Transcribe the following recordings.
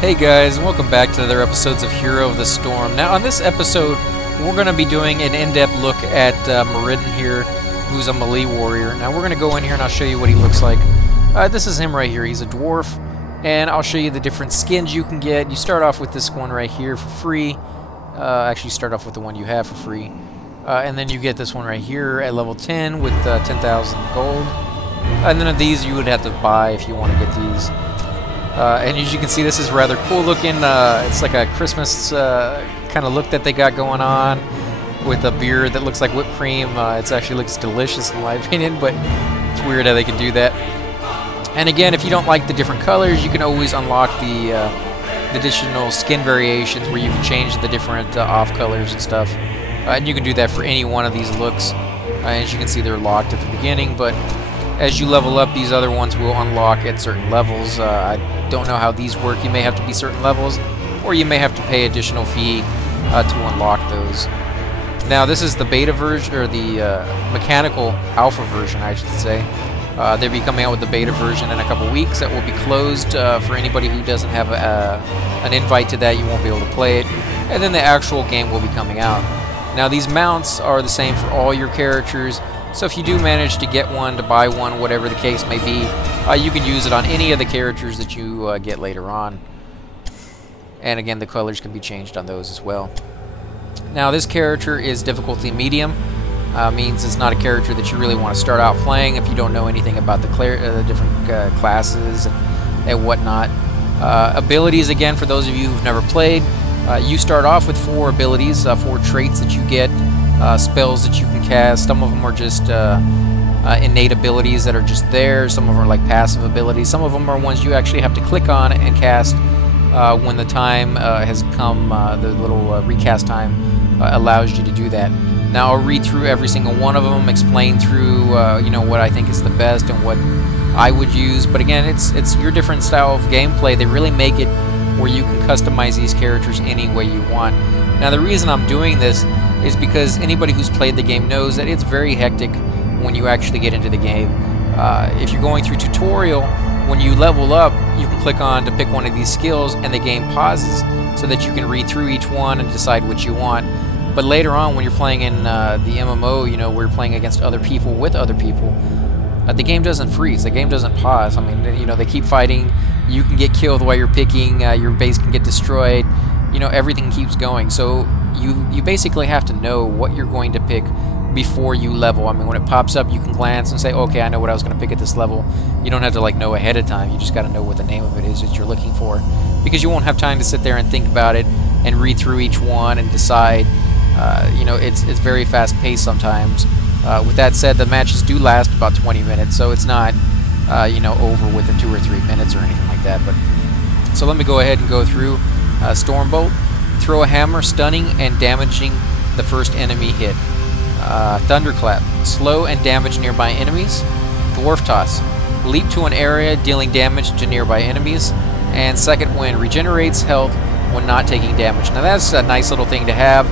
Hey guys, and welcome back to another episodes of Hero of the Storm. Now on this episode, we're going to be doing an in-depth look at Muradin here, who's a melee warrior. Now we're going to go in here and I'll show you what he looks like. This is him right here. He's a dwarf, and I'll show you the different skins you can get. You start off with this one right here for free. Actually, start off with the one you have for free. And then you get this one right here at level 10 with 10,000 gold. And then these you would have to buy if you want to get these. And as you can see, this is rather cool looking. It's like a Christmas kind of look that they got going on with a beard that looks like whipped cream. It actually looks delicious in my opinion, but it's weird how they can do that. And again, if you don't like the different colors, you can always unlock the additional skin variations where you can change the different off colors and stuff. And you can do that for any one of these looks. As you can see, they're locked at the beginning, but as you level up, these other ones will unlock at certain levels. I don't know how these work. You may have to be certain levels, or you may have to pay additional fee to unlock those. Now, this is the beta version, or the mechanical alpha version, I should say. They'll be coming out with the beta version in a couple weeks. That will be closed for anybody who doesn't have an invite to that. You won't be able to play it. And then the actual game will be coming out. Now, these mounts are the same for all your characters. So if you do manage to get one, to buy one, whatever the case may be, you can use it on any of the characters that you get later on. And again, the colors can be changed on those as well. Now this character is difficulty medium. Means it's not a character that you really want to start out playing if you don't know anything about the different classes and whatnot. Abilities, again, for those of you who've never played, you start off with 4 abilities, 4 traits that you get. Spells that you can cast. Some of them are just innate abilities that are just there. Some of them are like passive abilities. Some of them are ones you actually have to click on and cast when the time has come. The little recast time allows you to do that. Now I'll read through every single one of them, explain through you know, what I think is the best and what I would use. But again, it's your different style of gameplay. They really make it where you can customize these characters any way you want. Now the reason I'm doing this is because anybody who's played the game knows that it's very hectic when you actually get into the game. If you're going through tutorial, when you level up, you can click on to pick one of these skills and the game pauses so that you can read through each one and decide what you want. But later on, when you're playing in the MMO, you know, where you're playing against other people with other people, the game doesn't freeze, the game doesn't pause. I mean, you know, they keep fighting, you can get killed while you're picking, your base can get destroyed, you know, everything keeps going. So you basically have to know what you're going to pick before you level. I mean, when it pops up, you can glance and say, okay, I know what I was going to pick at this level. You don't have to like know ahead of time. You just got to know what the name of it is that you're looking for, because you won't have time to sit there and think about it and read through each one and decide. You know, it's very fast paced sometimes. With that said, the matches do last about 20 minutes, so it's not you know, over within 2 or 3 minutes or anything like that. But so let me go ahead and go through. Stormbolt, throw a hammer, stunning and damaging the first enemy hit. Thunderclap, slow and damage nearby enemies. Dwarf Toss, leap to an area dealing damage to nearby enemies. And Second Wind, regenerates health when not taking damage. Now that's a nice little thing to have.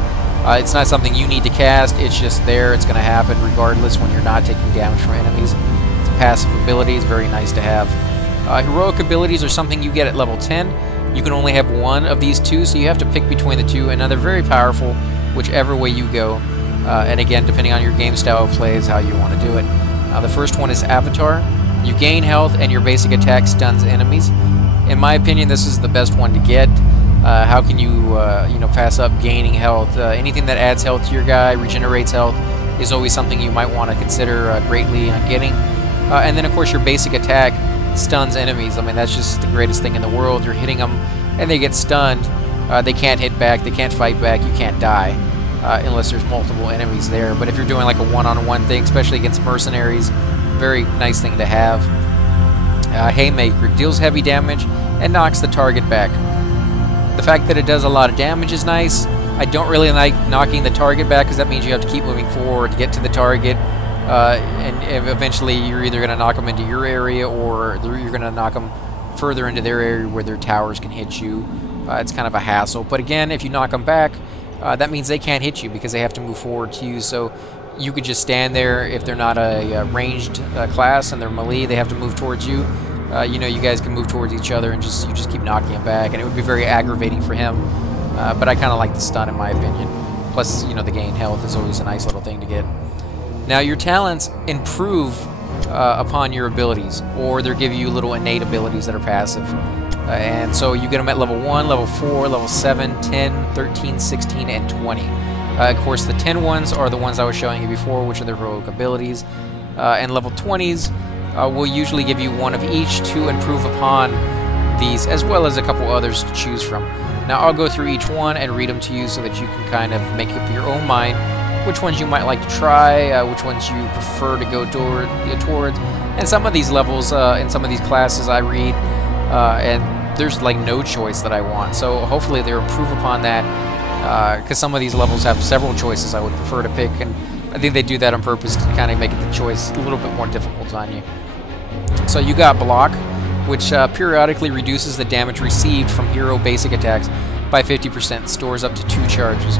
It's not something you need to cast, it's just there. It's going to happen regardless when you're not taking damage from enemies. It's a passive ability, it's very nice to have. Heroic abilities are something you get at level 10. You can only have one of these two, so you have to pick between the two, and now they're very powerful whichever way you go. And again, depending on your game style of play is how you want to do it. The first one is Avatar. You gain health and your basic attack stuns enemies. In my opinion, this is the best one to get. How can you you know, pass up gaining health? Anything that adds health to your guy, regenerates health, is always something you might want to consider greatly on getting. And then of course your basic attack stuns enemies. I mean, that's just the greatest thing in the world. You're hitting them and they get stunned. They can't hit back, they can't fight back, you can't die unless there's multiple enemies there. But if you're doing like a one-on-one thing, especially against mercenaries, very nice thing to have. Haymaker, deals heavy damage and knocks the target back. The fact that it does a lot of damage is nice. I don't really like knocking the target back, because that means you have to keep moving forward to get to the target. And eventually you're either going to knock them into your area, or you're going to knock them further into their area where their towers can hit you. It's kind of a hassle. But again, if you knock them back, that means they can't hit you because they have to move forward to you. So you could just stand there. If they're not a ranged class and they're melee, they have to move towards you. you know, you guys can move towards each other and you just keep knocking him back, and it would be very aggravating for him. But I kind of like the stun in my opinion. Plus, you know, the gain health is always a nice little thing to get. Now, your talents improve upon your abilities, or they're giving you little innate abilities that are passive. And so you get them at level 1, level 4, level 7, 10, 13, 16, and 20. Of course, the 10 ones are the ones I was showing you before, which are the heroic abilities. And level 20s will usually give you one of each to improve upon these, as well as a couple others to choose from. Now, I'll go through each one and read them to you so that you can kind of make up your own mind which ones you might like to try, which ones you prefer to go towards. And some of these levels in some of these classes I read, and there's like no choice that I want. So hopefully they'll improve upon that, because some of these levels have several choices I would prefer to pick, and I think they do that on purpose to kind of make the choice a little bit more difficult on you. So you got Block, which periodically reduces the damage received from hero basic attacks by 50%, stores up to 2 charges.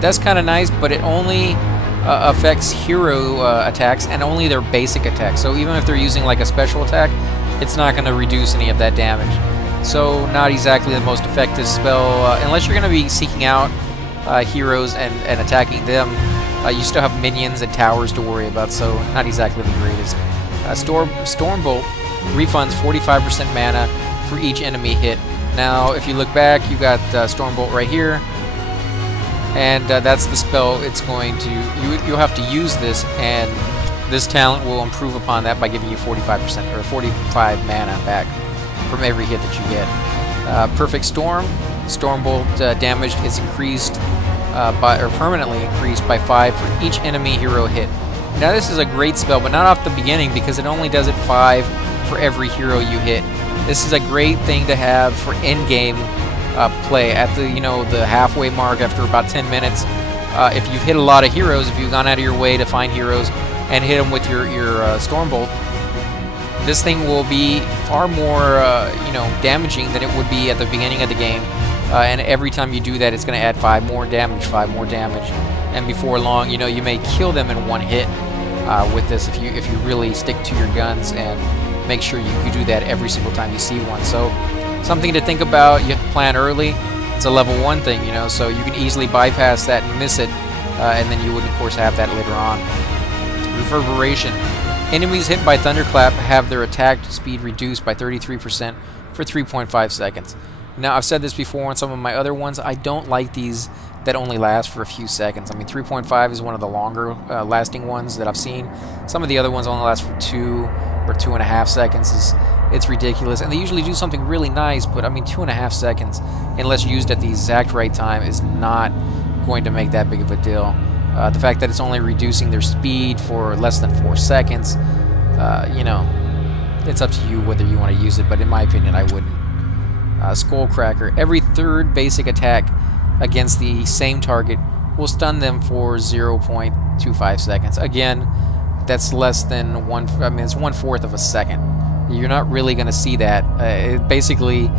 That's kind of nice, but it only affects hero attacks and only their basic attacks. So even if they're using like a special attack, it's not going to reduce any of that damage. So not exactly the most effective spell, unless you're going to be seeking out heroes and attacking them. You still have minions and towers to worry about, so not exactly the greatest. Stormbolt refunds 45% mana for each enemy hit. Now, if you look back, you got Stormbolt right here, and that's the spell. It's going to you'll have to use this, and this talent will improve upon that by giving you 45% or 45 mana back from every hit that you get. Perfect Storm. Stormbolt damage is increased permanently increased by 5 for each enemy hero hit. Now this is a great spell, but not off the beginning because it only does it 5 for every hero you hit. This is a great thing to have for end-game play at the the halfway mark after about 10 minutes. If you've hit a lot of heroes, if you've gone out of your way to find heroes and hit them with your Stormbolt, this thing will be far more damaging than it would be at the beginning of the game. And every time you do that, it's going to add 5 more damage, 5 more damage, and before long, you may kill them in one hit with this if you really stick to your guns and make sure you do that every single time you see one. So something to think about. You have to plan early. It's a level 1 thing, so you can easily bypass that and miss it, and then you would of course have that later on. Reverberation. Enemies hit by Thunderclap have their attack speed reduced by 33% for 3.5 seconds. Now, I've said this before on some of my other ones, I don't like these that only last for a few seconds. I mean, 3.5 is one of the longer lasting ones that I've seen. Some of the other ones only last for 2 or 2.5 seconds. It's ridiculous, and they usually do something really nice, but I mean 2.5 seconds, unless used at the exact right time, is not going to make that big of a deal. The fact that it's only reducing their speed for less than 4 seconds, it's up to you whether you want to use it, but in my opinion, I wouldn't. Skullcracker. Every third basic attack against the same target will stun them for 0.25 seconds. Again, that's less than it's 1/4 of a second. You're not really going to see that. Basically,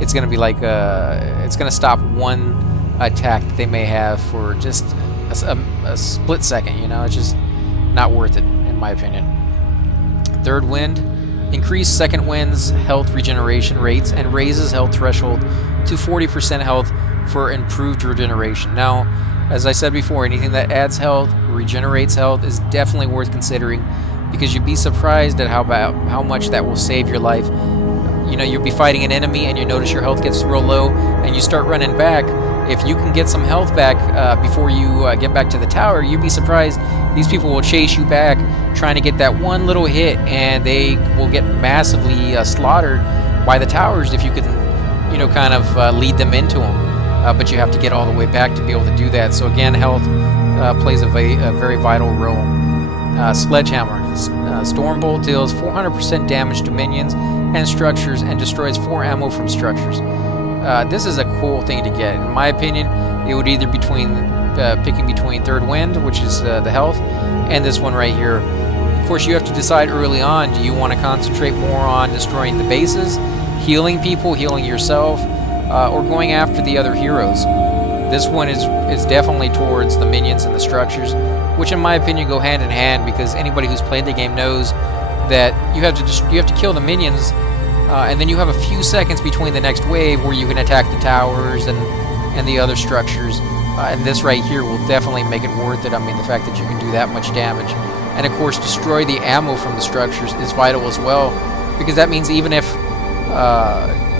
it's going to be like it's going to stop one attack that they may have for just a split second. It's just not worth it, in my opinion. Third Wind. Increase second wind's health regeneration rates and raises health threshold to 40% health for improved regeneration. Now, as I said before, anything that adds health, regenerates health, is definitely worth considering, because you'd be surprised at how much that will save your life. You'll be fighting an enemy and you notice your health gets real low and you start running back. If you can get some health back before you get back to the tower, you'd be surprised. These people will chase you back trying to get that one little hit, and they will get massively slaughtered by the towers if you can, kind of lead them into them. But you have to get all the way back to be able to do that. So again, health plays a very vital role. Sledgehammer. Stormbolt deals 400% damage to minions and structures and destroys 4 ammo from structures. This is a cool thing to get. In my opinion, it would either picking between Third Wind, which is the health, and this one right here. Of course, you have to decide early on, do you want to concentrate more on destroying the bases, healing people, healing yourself, or going after the other heroes? This one is definitely towards the minions and the structures, which in my opinion go hand in hand, because anybody who's played the game knows that you have to kill the minions And then you have a few seconds between the next wave where you can attack the towers and the other structures. And this right here will definitely make it worth it. I mean, the fact that you can do that much damage. And of course, destroy the ammo from the structures is vital as well, because that means even if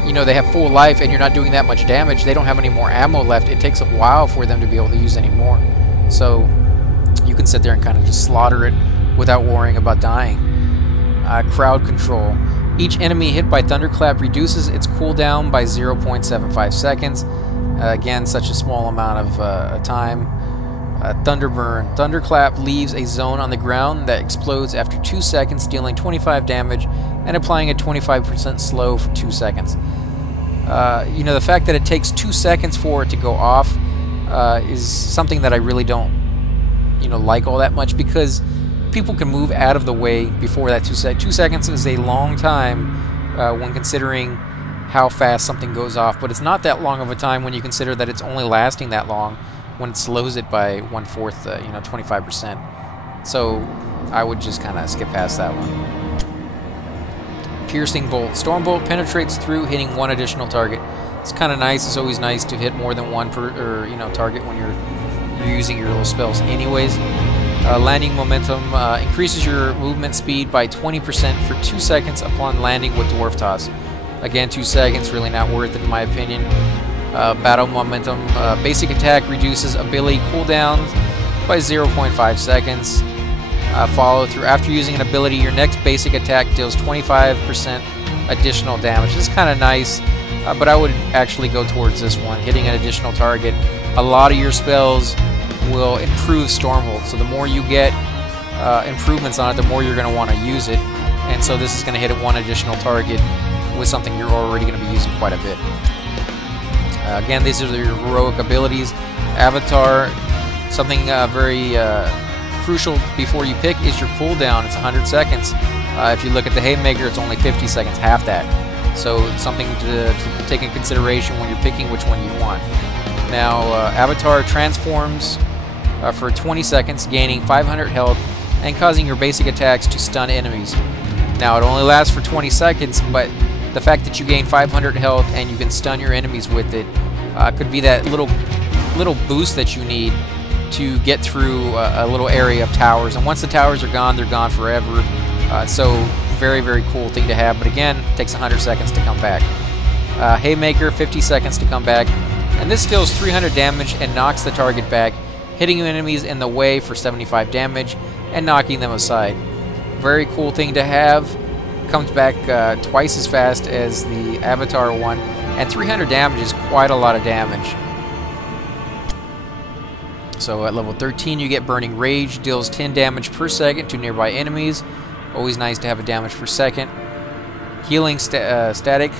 you know, they have full life and you're not doing that much damage, they don't have any more ammo left. It takes a while for them to be able to use any more. So you can sit there and kind of just slaughter it without worrying about dying. Crowd control. Each enemy hit by Thunderclap reduces its cooldown by 0.75 seconds. Again, such a small amount of time. Thunderburn. Thunderclap leaves a zone on the ground that explodes after 2 seconds, dealing 25 damage and applying a 25% slow for 2 seconds. You know, the fact that it takes 2 seconds for it to go off is something that I really don't, you know, like all that much, because people can move out of the way before that 2 seconds. 2 seconds is a long time when considering how fast something goes off, but it's not that long of a time when you consider that it's only lasting that long when it slows it by 1/4, you know, 25%. So I would just kind of skip past that one. Piercing Bolt. Stormbolt penetrates through, hitting one additional target. It's kind of nice. It's always nice to hit more than one target when you're using your little spells anyways. Landing momentum increases your movement speed by 20% for 2 seconds upon landing with Dwarf Toss. Again, 2 seconds, really not worth it in my opinion. Battle momentum. Basic attack reduces ability cooldowns by 0.5 seconds. Follow through. After using an ability, your next basic attack deals 25% additional damage. This is kind of nice, but I would actually go towards this one, hitting an additional target. A lot of your spells will improve Stormbolt, so the more you get improvements on it, the more you're going to want to use it. And so this is going to hit at one additional target with something you're already going to be using quite a bit. Again, these are your heroic abilities. Avatar, something very crucial before you pick is your cooldown. It's 100 seconds. If you look at the Haymaker, it's only 50 seconds, half that. So it's something to take in consideration when you're picking which one you want. Now, Avatar transforms for 20 seconds, gaining 500 health and causing your basic attacks to stun enemies. Now, it only lasts for 20 seconds, but the fact that you gain 500 health and you can stun your enemies with it could be that little boost that you need to get through a little area of towers. And once the towers are gone, they're gone forever. So very, very cool thing to have. But again, it takes 100 seconds to come back. Haymaker, 50 seconds to come back. And this deals 300 damage and knocks the target back, hitting enemies in the way for 75 damage and knocking them aside. Very cool thing to have. Comes back twice as fast as the Avatar one, and 300 damage is quite a lot of damage. So at level 13 you get Burning Rage, deals 10 damage per second to nearby enemies. Always nice to have a damage per second. Healing static,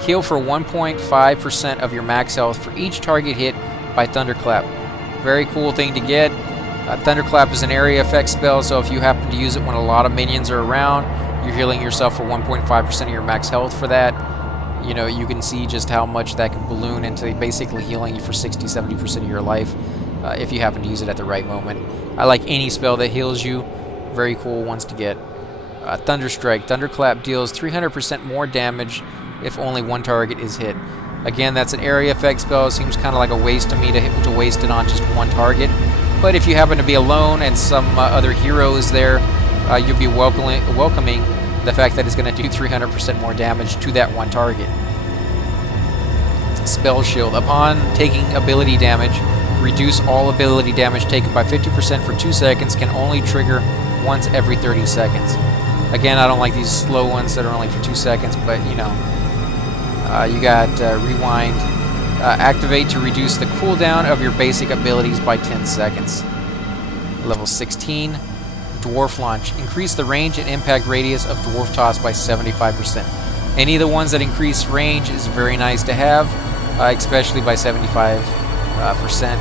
heal for 1.5% of your max health for each target hit by Thunderclap. Very cool thing to get. Thunderclap is an area effect spell, so if you happen to use it when a lot of minions are around, you're healing yourself for 1.5% of your max health for that. You know, you can see just how much that can balloon into basically healing you for 60-70% of your life if you happen to use it at the right moment. I like any spell that heals you. Very cool ones to get. Thunderstrike. Thunderclap deals 300% more damage if only one target is hit. Again, that's an area effect spell. It seems kind of like a waste to me to waste it on just one target. But if you happen to be alone and some other hero is there, you'll be welcoming the fact that it's going to do 300% more damage to that one target. Spell Shield. Upon taking ability damage, reduce all ability damage taken by 50% for 2 seconds. Can only trigger once every 30 seconds. Again, I don't like these slow ones that are only for 2 seconds, but you know. You got Rewind. Activate to reduce the cooldown of your basic abilities by 10 seconds. Level 16. Dwarf Launch. Increase the range and impact radius of Dwarf Toss by 75%. Any of the ones that increase range is very nice to have, especially by 75%.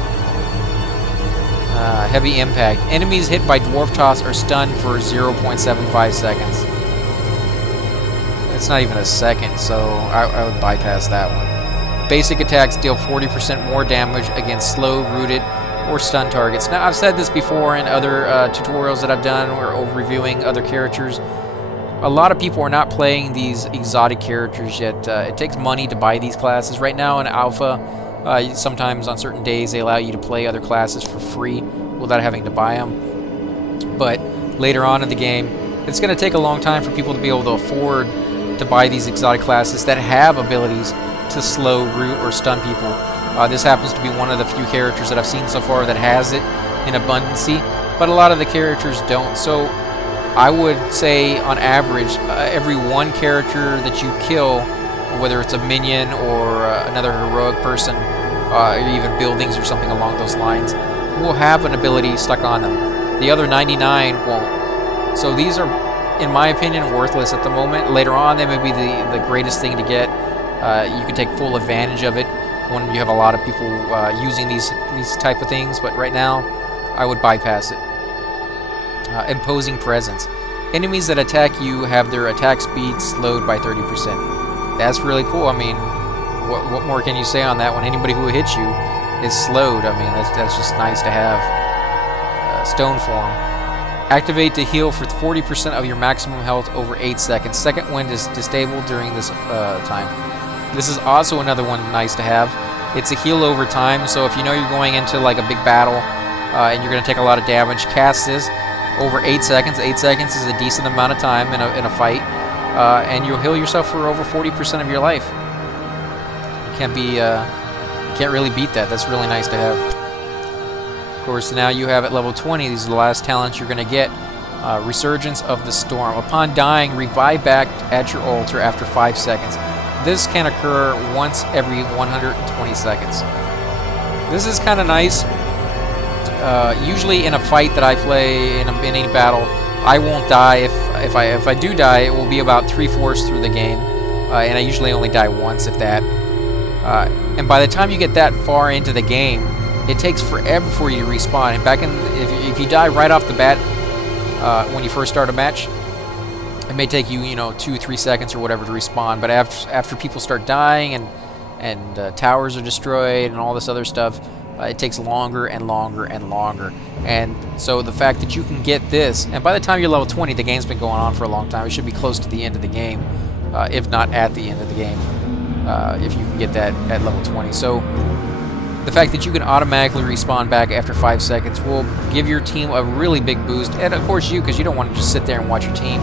Heavy Impact. Enemies hit by Dwarf Toss are stunned for 0.75 seconds. It's not even a second, so I would bypass that one. Basic attacks deal 40% more damage against slow, rooted, or stun targets. Now, I've said this before in other tutorials that I've done or reviewing other characters. a lot of people are not playing these exotic characters yet. It takes money to buy these classes. Right now in Alpha, sometimes on certain days they allow you to play other classes for free without having to buy them. But later on in the game, it's going to take a long time for people to be able to afford to buy these exotic classes that have abilities to slow, root, or stun people. This happens to be one of the few characters that I've seen so far that has it in abundancy, but a lot of the characters don't. So I would say on average, every one character that you kill, whether it's a minion or another heroic person, or even buildings or something along those lines, will have an ability stuck on them. The other 99 won't. So these are, in my opinion, worthless at the moment. Later on, they may be the greatest thing to get. You can take full advantage of it when you have a lot of people using these type of things, but right now, I would bypass it. Imposing presence. Enemies that attack you have their attack speed slowed by 30%. That's really cool. I mean, what more can you say on that when anybody who hits you is slowed? I mean, that's just nice to have. Stone form. Activate to heal for 40% of your maximum health over 8 seconds. Second wind is disabled during this time. This is also another one nice to have. It's a heal over time, so if you know you're going into like a big battle and you're going to take a lot of damage, cast this over 8 seconds. 8 seconds is a decent amount of time in a fight, and you'll heal yourself for over 40% of your life. Can't really beat that. That's really nice to have. Of course, now you have at level 20. These are the last talents you're going to get. Resurgence of the Storm. Upon dying, revive back at your altar after 5 seconds. This can occur once every 120 seconds. This is kind of nice. Usually in a fight that I play in any battle, I won't die. If I do die, it will be about 3/4 through the game, and I usually only die once, if that. And by the time you get that far into the game, it takes forever for you to respawn. And if you die right off the bat when you first start a match, it may take you 2-3 seconds or whatever to respawn. But after people start dying and towers are destroyed and all this other stuff, it takes longer and longer and longer. And so the fact that you can get this, and by the time you're level 20, the game's been going on for a long time. It should be close to the end of the game, if not at the end of the game, if you can get that at level 20. So the fact that you can automatically respawn back after 5 seconds will give your team a really big boost, and of course you, because you don't want to just sit there and watch your team,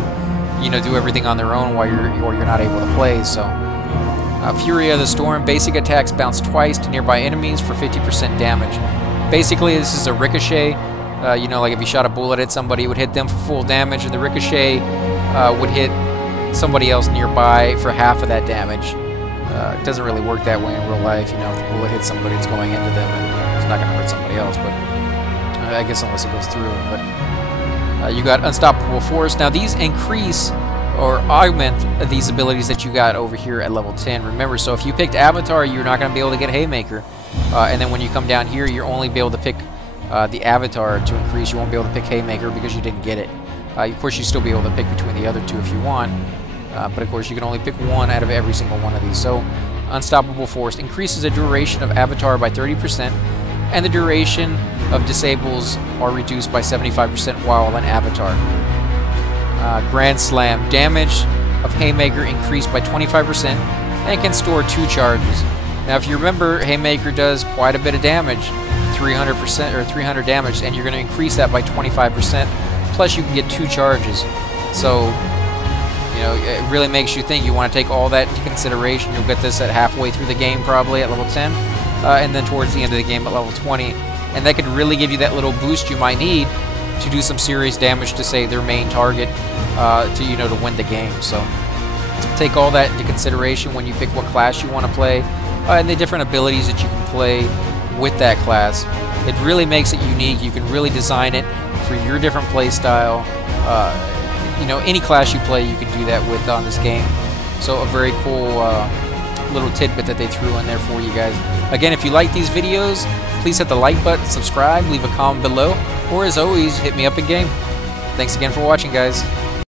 do everything on their own while you're not able to play. So. Fury of the Storm. Basic attacks bounce twice to nearby enemies for 50% damage. Basically, this is a ricochet. Like if you shot a bullet at somebody, it would hit them for full damage, and the ricochet would hit somebody else nearby for half of that damage. It doesn't really work that way in real life. If the bullet hits somebody, it's going into them, and it's not going to hurt somebody else. But I guess unless it goes through them. But you got Unstoppable Force. Now these increase or augment these abilities that you got over here at level 10. Remember, so if you picked Avatar, you're not going to be able to get Haymaker. And then when you come down here, you're only be able to pick the Avatar to increase. You won't be able to pick Haymaker because you didn't get it. Of course, you still be able to pick between the other two if you want. But of course, you can only pick one out of every single one of these. So Unstoppable Force increases the duration of Avatar by 30%, and the duration of disables are reduced by 75% while an Avatar. Grand Slam. Damage of Haymaker increased by 25% and can store 2 charges. Now if you remember, Haymaker does quite a bit of damage, 300% or 300 damage, and you're going to increase that by 25%, plus you can get 2 charges. So, it really makes you think. You want to take all that into consideration. You'll get this at halfway through the game probably at level 10, and then towards the end of the game at level 20, and that could really give you that little boost you might need to do some serious damage to, say, their main target, to win the game. So take all that into consideration when you pick what class you want to play, and the different abilities that you can play with that class. It really makes it unique. You can really design it for your different play style. Any class you play, you can do that with on this game. So a very cool little tidbit that they threw in there for you guys. Again, if you like these videos, please hit the like button, subscribe, leave a comment below, or as always, hit me up in game. Thanks again for watching, guys.